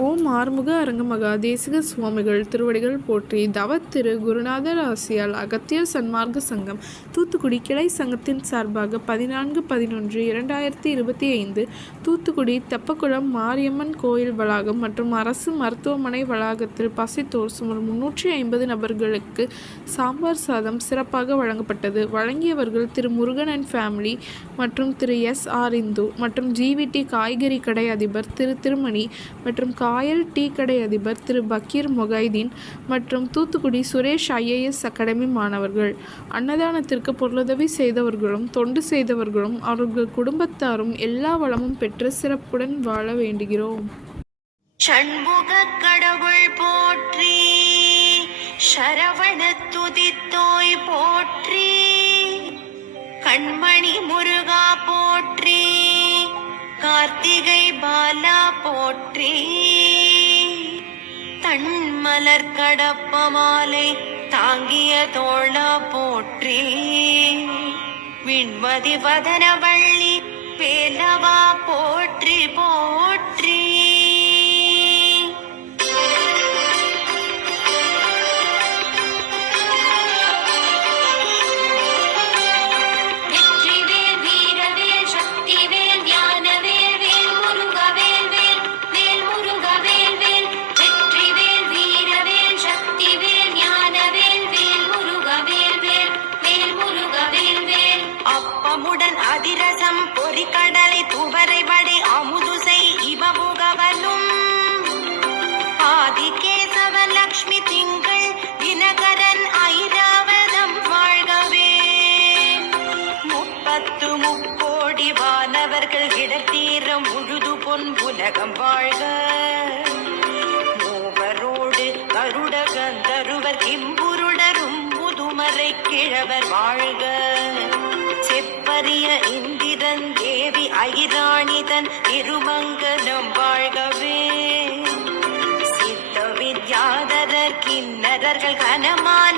ஓம் ஆறுமுக அரங்கமகா தேசிக சுவாமிகள் திருவடிகள் போற்றி. தவத்திரு குருநாதர் ஆசியால் அகத்தியர் சன்மார்க்க சங்கம் தூத்துக்குடி கிளை சங்கத்தின் சார்பாக 14/11/2025 தூத்துக்குடி தெப்பக்குளம் மாரியம்மன் கோயில் வளாகம் மற்றும் அரசு மருத்துவமனை வளாகத்தில் பசித்தோர் சுமார் 350 நபர்களுக்கு சாம்பார் சாதம் சிறப்பாக வழங்கப்பட்டது. வழங்கியவர்கள் திரு முருகன் அண்ட் ஃபேமிலி மற்றும் திரு SR இந்து மற்றும் GVT காய்கறி கடை அதிபர் திரு திருமணி மற்றும் காயல் டீ கடை அதிபர் திரு பக்கீர் மொகைதீன் மற்றும் தூத்துக்குடி சுரேஷ் IAS அகாடமி மாணவர்கள். அன்னதானத்திற்கு பொருளுதவி செய்தவர்களும் தொண்டு செய்தவர்களும் அவர்கள் குடும்பத்தாரும் எல்லா வளமும் பெற்று சிறப்புடன் வாழ வேண்டுகிறோம். சண்முக கடவுள் போற்றி, சரவண துதித்தோய் போற்றி, கண்மணி முருகா போற்றி, கார்த்திகை பாலா போற்றி, தன்மலர் கடப்ப மாலை தாங்கிய தோளா போற்றி, விண்மதி வதனவள்ளி வேலவா போற்றி போற்றி. அதிரசம் பொறிக்கடலை துவரை வடை அமுதுசை இவமுகவனும் ஆதிகேசவ லக்ஷ்மி திங்கள் தினகரன் ஐராவதம் வாழ்கவே. 30 வானவர்கள் இடத்தீரம் முழுது பொன் உலகம் வாழ்க. மூவரோடு கருட கந்தருவர் கிம்புருடரும் முதுமறை கிழவர் வாழ்க. செப்பரிய இந்திரன் தேவி ஐராணிதன் திருமங்கலம் வாழ்கவே. சித்த வித்யாதரர் கிண்ணறர்கள் கனமான